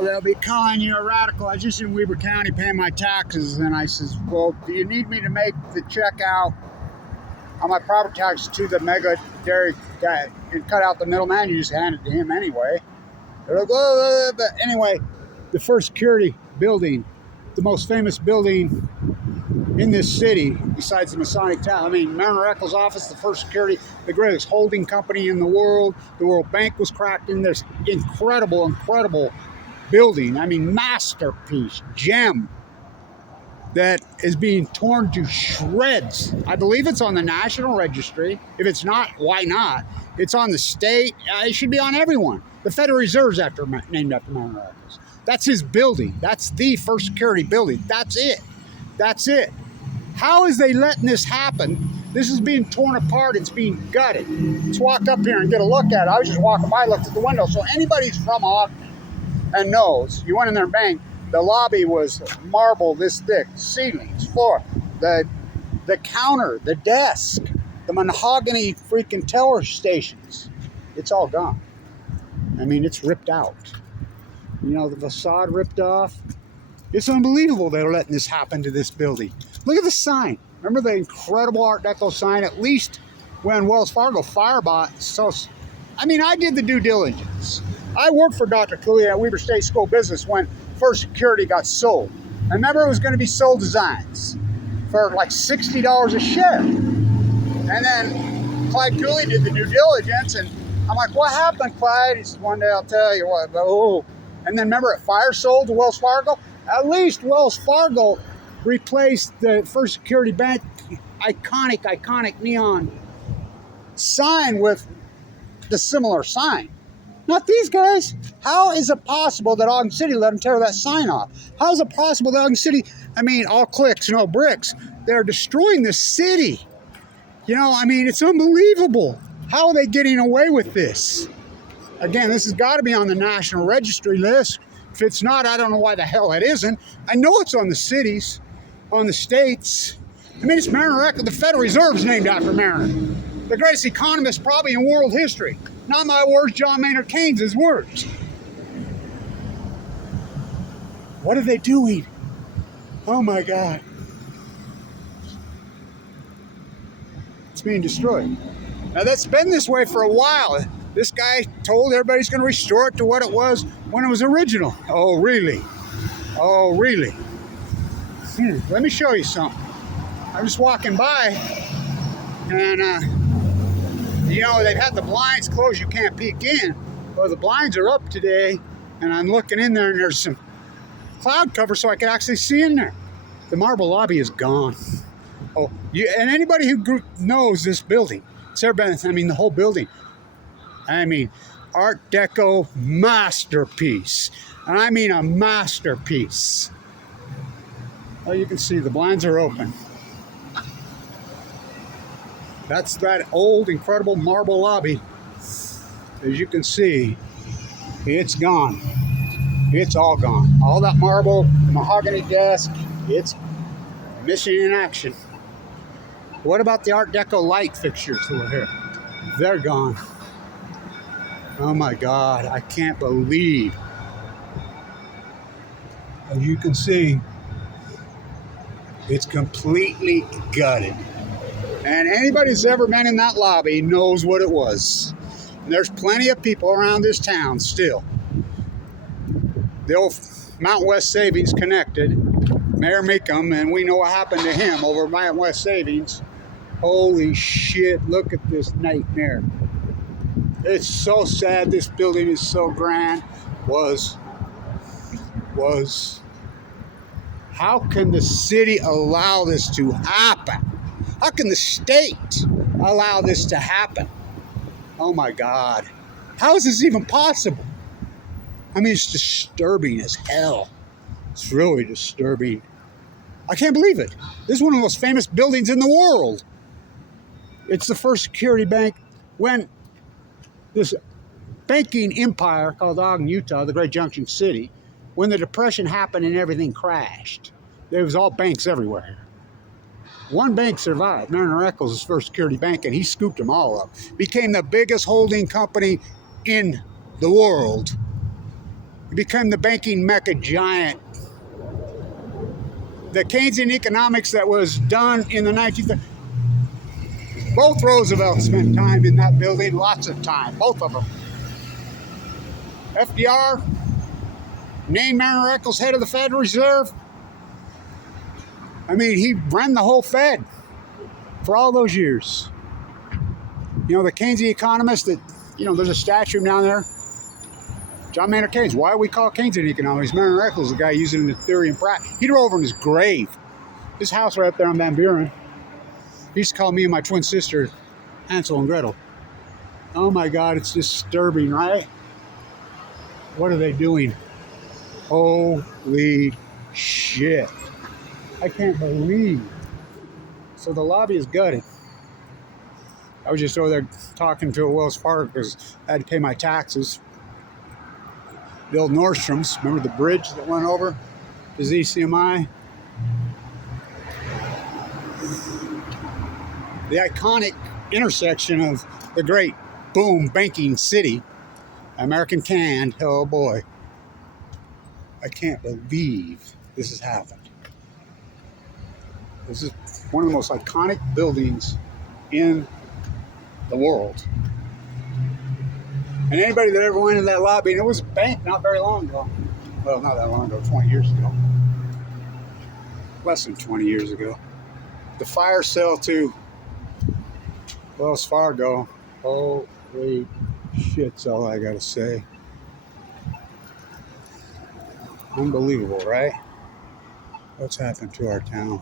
oh, they'll be calling you a radical. I was just in Weber County paying my taxes, and I says, well, do you need me to make the check out on my property tax to the mega dairy guy and cut out the middleman? You just hand it to him anyway. They're like, oh, but anyway, the first security building, the most famous building in this city, besides the Masonic Tower. I mean, Marriner office, the first security, the greatest holding company in the world. The World Bank was cracked in this incredible building. I mean, masterpiece, gem that is being torn to shreds. I believe it's on the National Registry. If it's not, why not? It's on the state. It should be on everyone. The Federal Reserve's named after Marriner. That's his building. That's the first security building. That's it. That's it. How is they letting this happen? This is being torn apart. It's being gutted. Let's walk up here and get a look at it. I was just walking by, looked at the window. So anybody's from Ogden and knows, you went in there and bang, the lobby was marble this thick, ceilings, floor, the counter, the desk, the mahogany freaking teller stations. It's all gone. I mean, it's ripped out. You know, the facade ripped off. It's unbelievable they're letting this happen to this building. Look at the sign. Remember the incredible Art Deco sign? At least when Wells Fargo firebought. So, I mean, I did the due diligence. I worked for Dr. Cooley at Weber State School of Business when First Security got sold. I remember it was going to be sold designs for like $60 a share. And then Clyde Cooley did the due diligence, and I'm like, what happened, Clyde? He said, one day I'll tell you what. Oh. And then remember it fire sold to Wells Fargo? At least Wells Fargo replaced the First Security Bank iconic neon sign with the similar sign. Not these guys. How is it possible that Ogden City let them tear that sign off? How is it possible that Ogden City, I mean, all clicks, no bricks, they're destroying the city? You know, I mean, it's unbelievable. How are they getting away with this? Again, this has got to be on the National Registry list. If it's not, I don't know why the hell it isn't. I know it's on the cities, on the states. I mean, it's Marriner. The Federal Reserve is named after Marriner. The greatest economist probably in world history. Not my words, John Maynard Keynes' words. What are they doing? Oh my God. It's being destroyed. Now that's been this way for a while. This guy told everybody's going to restore it to what it was when it was original. Oh, really? Oh, really? Let me show you something. I'm just walking by, and, you know, they've had the blinds closed. You can't peek in. Well, the blinds are up today, and I'm looking in there, and there's some cloud cover so I can actually see in there. The marble lobby is gone. Oh, and anybody who knows this building, it's ever been, I mean, the whole building. I mean, Art Deco masterpiece. And I mean a masterpiece. Well, you can see the blinds are open. That's that old, incredible marble lobby. As you can see, it's gone. It's all gone. All that marble, the mahogany desk, it's missing in action. What about the Art Deco light fixtures that were here? They're gone. Oh my God, I can't believe. As you can see, it's completely gutted. And anybody who's ever been in that lobby knows what it was. And there's plenty of people around this town still. The old Mountain West Savings connected, Mayor Meekum, and we know what happened to him over Mountain West Savings. Holy shit, look at this nightmare. It's so sad. This building is so grand. Was. How can the city allow this to happen? How can the state allow this to happen? Oh my God. How is this even possible? I mean, it's disturbing as hell. It's really disturbing. I can't believe it. This is one of the most famous buildings in the world. It's the first security bank when this banking empire called Ogden, Utah, the great junction city, when the Depression happened and everything crashed. There was all banks everywhere. One bank survived. Marriner was first security bank, and he scooped them all up. Became the biggest holding company in the world. It became the banking mecca giant. The Keynesian economics that was done in the 1930s. Both Roosevelts spent time in that building, lots of time, both of them. FDR named Marriner Eccles head of the Federal Reserve. I mean, he ran the whole Fed for all those years. You know, the Keynesian economist that, you know, there's a statue down there. John Maynard Keynes. Why we call Keynesian economics? Marriner Eccles, the guy using the theory in practice. He drove over in his grave. His house right up there on Van Buren. He used to call me and my twin sister Hansel and Gretel. Oh my God, it's disturbing, right? What are they doing? Holy shit. I can't believe. So the lobby is gutted. I was just over there talking to a Wells Fargo because I had to pay my taxes. The old Nordstrom's, remember the bridge that went over to ECCLES? The iconic intersection of the great boom banking city, American canned. Oh boy, I can't believe this has happened. This is one of the most iconic buildings in the world. And anybody that ever went in that lobby, and it was a bank not very long ago. Well, not that long ago, 20 years ago. Less than 20 years ago. The fire sale to Wells Fargo. Holy shit's all I gotta say. Unbelievable, right? What's happened to our town?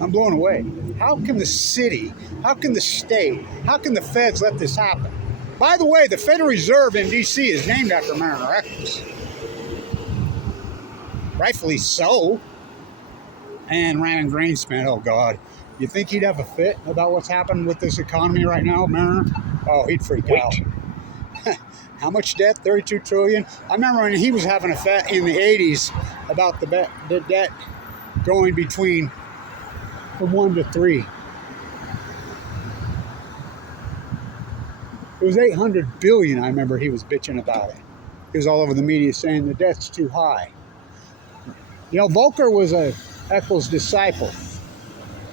I'm blown away. How can the city, how can the state, how can the feds let this happen? By the way, the Federal Reserve in D.C. is named after Marriner Eccles. Rightfully so. And Rand Greenspan, oh God. You think he'd have a fit about what's happening with this economy right now, Marriner? Oh, he'd freak out. How much debt? 32 trillion. I remember when he was having a fit in the 80s about the debt going between from 1 to 3. It was 800 billion. I remember he was bitching about it. He was all over the media saying the debt's too high. You know, Volcker was a Eccles disciple.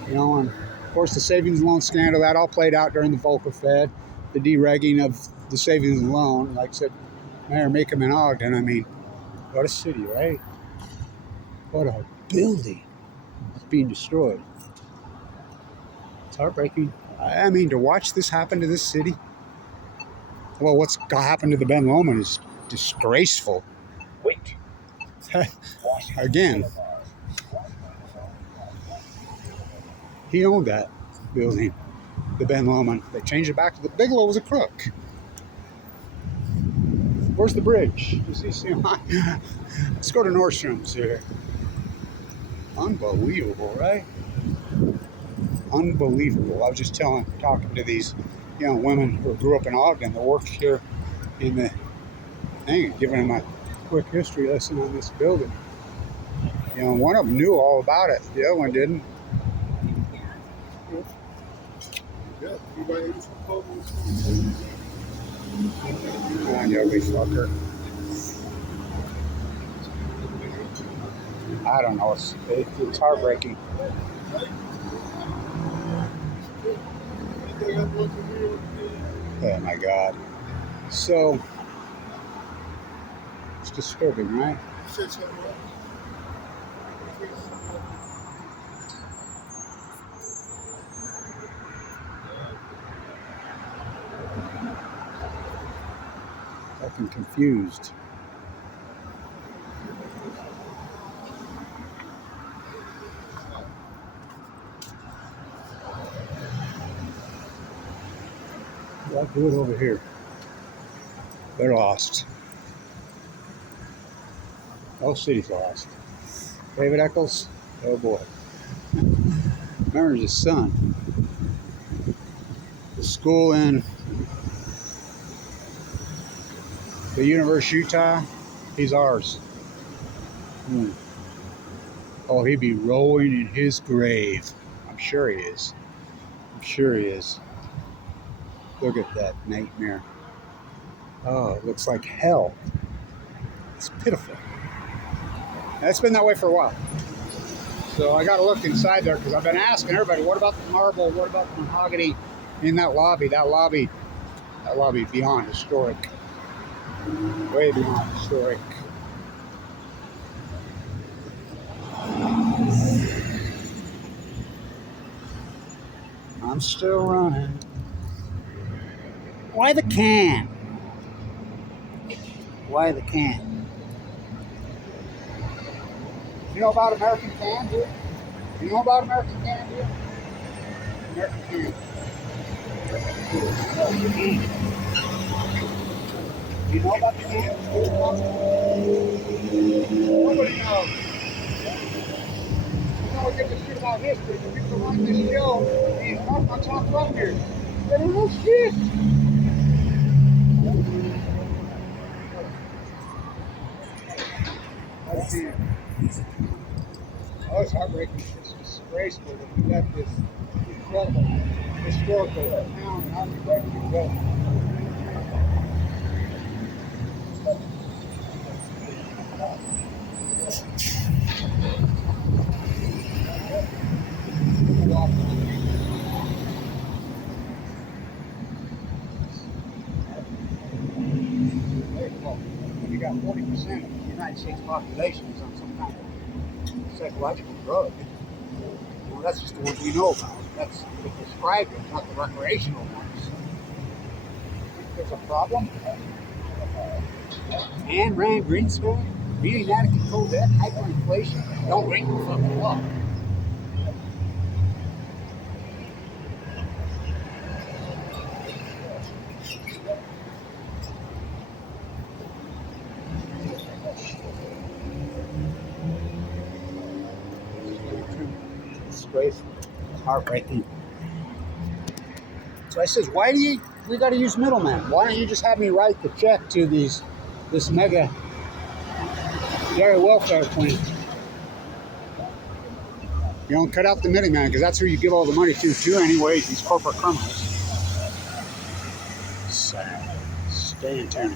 You know, and of course the savings and loan scandal, that all played out during the Volcker Fed, the deregging of the savings and loan. Like I said, Mayor Macomb in Ogden. I mean, what a city, right? What a building is being destroyed. It's heartbreaking. I mean, to watch this happen to this city. Well, what's happened to the Ben Lomond is disgraceful. Wait. Again, he owned that building, the Ben Lomond. They changed it back to the Bigelow was a crook. Where's the bridge? You see, let's go to Nordstrom's here. Unbelievable, right? Unbelievable. I was just talking to these young women who grew up in Ogden that work here in the thing, giving them a quick history lesson on this building. You know, one of them knew all about it. The other one didn't. Come on, you ugly fucker. I don't know. It's heartbreaking. Oh my God. So it's disturbing, right? Fucking confused. I'll do it over here. They're lost. The whole city's lost. David Eccles, oh boy. Mariner's his son. The school in the University of Utah, he's ours. Oh, he'd be rolling in his grave. I'm sure he is. I'm sure he is. Look at that nightmare. Oh, it looks like hell. It's pitiful. It's been that way for a while. So I got to look inside there because I've been asking everybody, what about the marble? What about the mahogany in that lobby? That lobby beyond historic. Way beyond historic. I'm still running. Why the can? Why the can? You know about American Can, dude? You know about American Can, dude? American Can. You know about the can? Nobody knows. You know what gives a shit about history? The people who run this show, these fucks on from here. They don't know shit. Let's see. Oh, it's heartbreaking. It's disgraceful that we got this incredible historical town and architecture built. When you got 40% of the United States population is on some kind of psychological drug. Well, that's just the ones we know about. That's the prescribed ones, not the recreational ones. There's a problem. Ayn Rand Greenspan, reading that and control debt, hyperinflation. Don't ring the fucking up. Disgraceful. It's heartbreaking. So I says, why do we got to use middlemen? Why don't you just have me write the check to this mega dairy welfare plan? You don't cut out the middleman because that's who you give all the money to anyways, these corporate criminals. Sad. Stay in tune.